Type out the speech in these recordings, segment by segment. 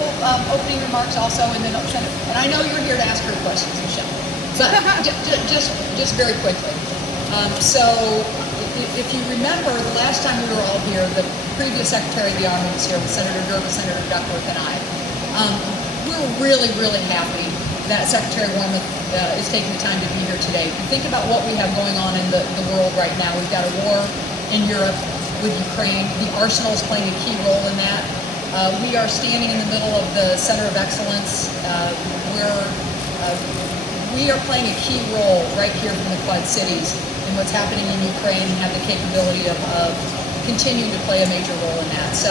couple opening remarks also, and then and I know you're here to ask her questions, Michelle, but just very quickly. So if you remember, the last time we were all here, the previous Secretary of the Army was here with Senator Durbin, Senator Duckworth, and I. We're really, really happy that Secretary Wormuth is taking the time to be here today. If you think about what we have going on in the world right now, we've got a war in Europe with Ukraine. The Arsenal is playing a key role in that. We are standing in the middle of the Center of Excellence. We are playing a key role right here from the Quad Cities in what's happening in Ukraine, and have the capability of continuing to play a major role in that. So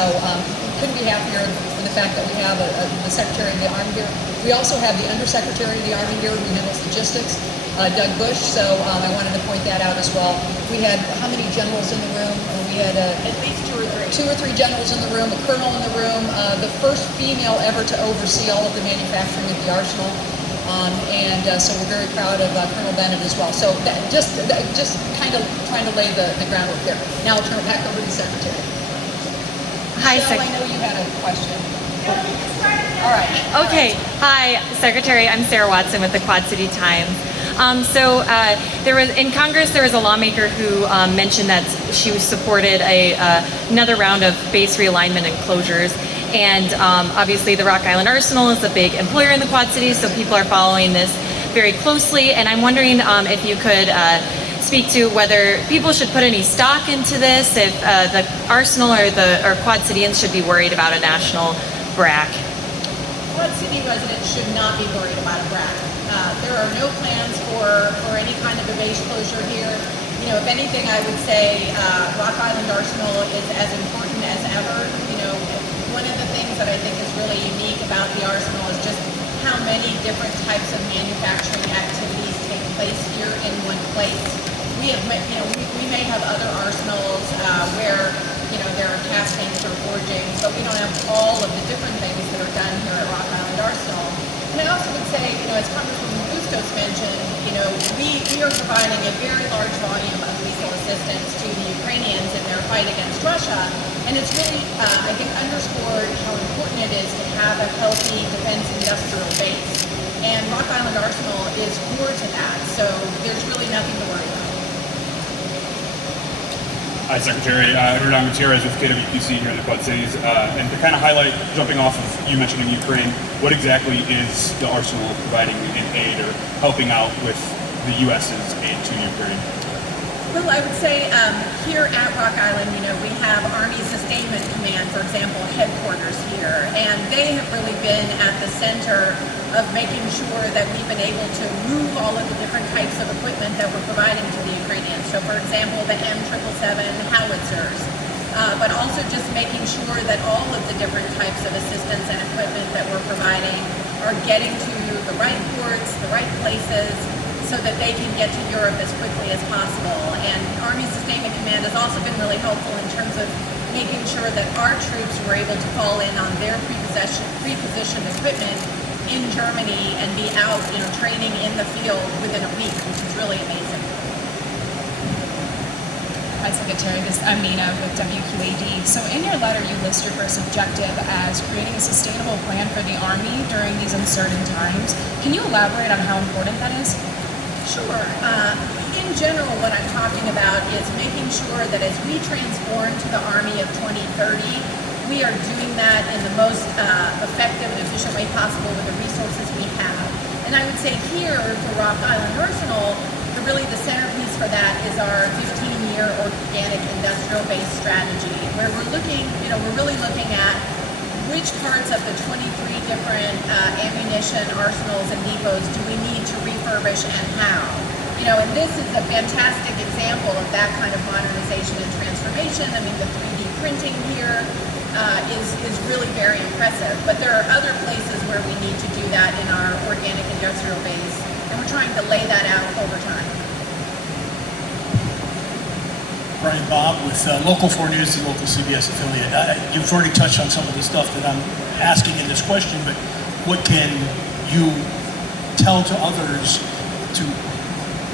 couldn't be happier for the fact that we have the Secretary of the Army here. We also have the Undersecretary of the Army here who handles logistics, Doug Bush. So I wanted to point that out as well. We had how many generals in the room? We had at least two or three generals in the room, a colonel in the room, the first female ever to oversee all of the manufacturing of the arsenal. So we're very proud of Colonel Bennett as well. So just kind of trying to lay the groundwork here. Now I'll turn it back over to the Secretary. Hi, Michelle, I know you had a question. All right. Okay. Hi, Secretary. I'm Sarah Watson with the Quad City Times. There was in Congress, there was a lawmaker who mentioned that she supported another round of base realignment and closures. And obviously the Rock Island Arsenal is a big employer in the Quad Cities, so people are following this very closely. And I'm wondering if you could speak to whether people should put any stock into this, if the Arsenal or Quad Citians should be worried about a national BRAC. Quad City residents should not be worried about a BRAC. There are no plans for any kind of a base closure here. You know, if anything, I would say Rock Island Arsenal is as important as ever. You know, one of the things that I think is really unique about the Arsenal is just how many different types of manufacturing activities take place here in one place. We have, we may have other arsenals where, there are castings or forgings, but we don't have all of the different things that are done here at Rock Island Arsenal. And I also would say, as Congresswoman Bustos mentioned, we are providing a very large volume of lethal assistance to the Ukrainians in their fight against Russia. And it's really, I think, underscored how important it is to have a healthy defense industrial base. And Rock Island Arsenal is core to that, so there's really nothing to worry about. Hi, Secretary. Rodon Gutierrez with KWPC here in the Quad Cities. And to kind of highlight, jumping off of you mentioning Ukraine, what exactly is the Arsenal providing in aid or helping out with the U.S.'s aid to Ukraine? Well, I would say here at Rock Island, we have Army Sustainment Command, for example, headquarters here, and they have really been at the center of making sure that we've been able to move all of the different types of equipment that we're providing to the Ukrainians. So, for example, the M777 howitzers, but also just making sure that all of the different types of assistance and equipment that we're providing are getting to the right ports, the right places, so that they can get to Europe as quickly as possible. And Army Sustainment Command has also been really helpful in terms of making sure that our troops were able to fall in on their pre-positioned equipment in Germany and be out, training in the field within a week, which is really amazing. Hi, Secretary. I'm Nina with WQAD. So in your letter, you list your first objective as creating a sustainable plan for the Army during these uncertain times. Can you elaborate on how important that is? Sure. In general, what I'm talking about is making sure that as we transform to the Army of 2030, we are doing that in the most effective and efficient way possible with the resources we have. And I would say here for Rock Island Arsenal, really the centerpiece for that is our 15-year organic industrial base strategy, where we're looking, we're really looking at which parts of the 23 different ammunition arsenals and depots do we need to refurbish and how. And this is a fantastic example of that kind of modernization and transformation. I mean, the 3D printing here is really very impressive, but there are other places where we need to do that in our organic industrial base, and we're trying to lay that out over time. Brian Bob with Local 4 News, the local CBS affiliate. You've already touched on some of the stuff that I'm asking in this question, but what can you tell to others to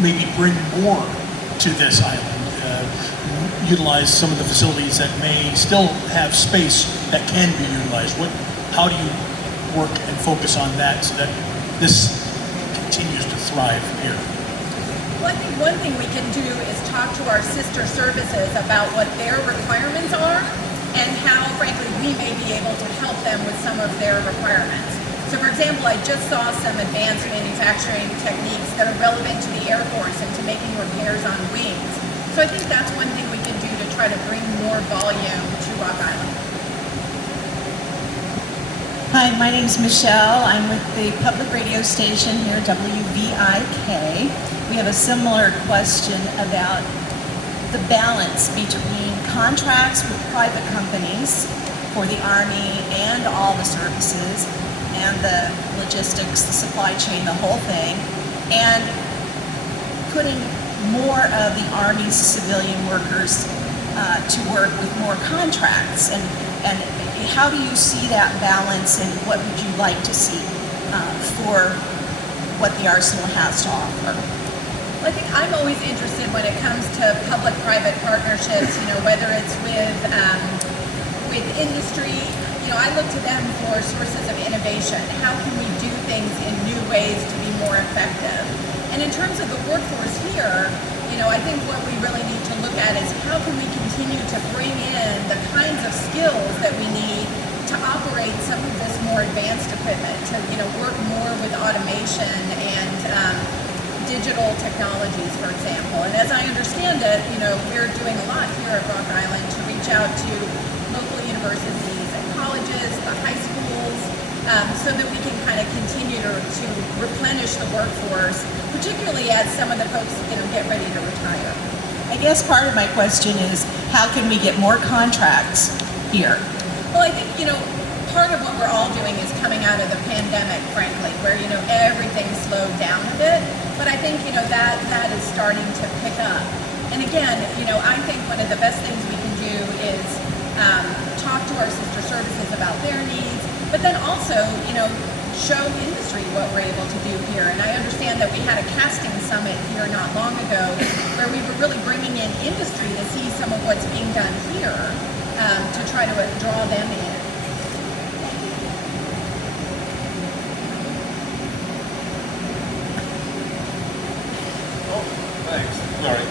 maybe bring more to this island? Utilize some of the facilities that may still have space that can be utilized. How do you work and focus on that so that this continues to thrive here? Well, I think one thing we can do is talk to our sister services about what their requirements are and how, frankly, we may be able to help them with some of their requirements. So, for example, I just saw some advanced manufacturing techniques that are relevant to the Air Force and to making repairs on wings. So I think that's one thing we can do to try to bring more volume to Rock Island. Hi, my name's Michelle. I'm with the public radio station here, WVIK. We have a similar question about the balance between contracts with private companies for the Army and all the services and the logistics, the supply chain, the whole thing, and putting more of the Army's civilian workers to work with more contracts. And how do you see that balance, and what would you like to see for what the Arsenal has to offer? Well, I think I'm always interested when it comes to public-private partnerships, whether it's with industry. I look to them for sources of innovation. How can we do things in new ways to be more effective? And in terms of the workforce here, I think what we really need to look at is how can we continue to bring in the kinds of skills that we need to operate some of this more advanced equipment, to work more with automation and digital technologies, for example. And as I understand it, we're doing a lot here at Rock Island to reach out to local universities and colleges, the high schools, so that we can kind of continue to replenish the workforce, particularly as some of the folks get ready to retire. I guess part of my question is, how can we get more contracts here? Well, I think, part of what we're all doing is coming out of the pandemic, frankly, where, everything slowed down a bit. But I think, that is starting to pick up. And again, I think one of the best things we can do is talk to our sister services about their needs, but then also, show industry what we're able to do here. And I understand that we had a casting summit here not long ago where we were really bringing in industry to see some of what's being done here to try to draw them in. Thanks. Sorry.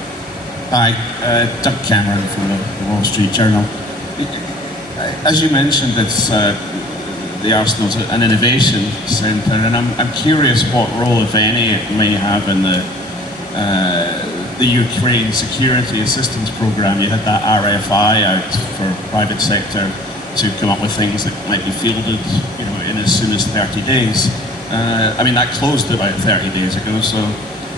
Hi, Doug Cameron from the Wall Street Journal. As you mentioned, it's the Arsenal's an innovation centre, and I'm curious what role, if any, it may have in the Ukraine Security Assistance Programme. You had that RFI out for private sector to come up with things that might be fielded, in as soon as 30 days. That closed about 30 days ago, so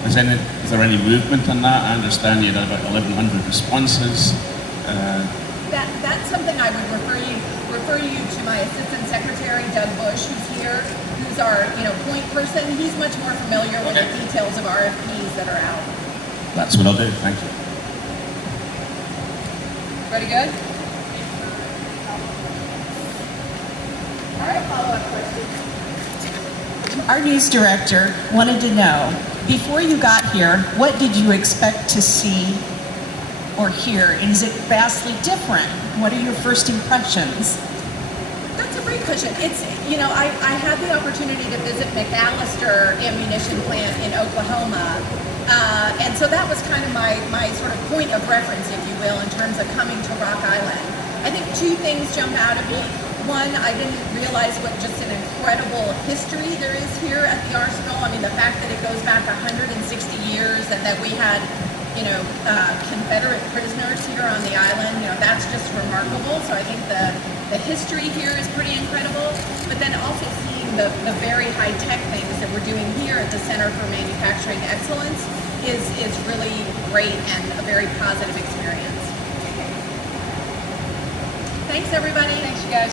is there any movement on that? I understand you had about 1,100 responses. That's something I would refer you to my Assistant Secretary, Doug Bush, who's here, who's our point person. He's much more familiar with the details of RFPs that are out. That's what I'll do. Thank you. Pretty good? All right, follow-up question. Our news director wanted to know, before you got here, what did you expect to see or hear? And is it vastly different? What are your first impressions? That's a great question. It's, I had the opportunity to visit McAllister ammunition plant in Oklahoma. And so that was kind of my sort of point of reference, if you will, in terms of coming to Rock Island. I think two things jump out at me. One, I didn't realize what just an incredible history there is here at the Arsenal. The fact that it goes back 160 years and that we had, Confederate prisoners here on the island, that's just remarkable. So I think the history here is pretty incredible. But then also seeing the very high-tech things that we're doing here at the Center for Manufacturing Excellence is really great and a very positive experience. Thanks, everybody. Thanks, you guys.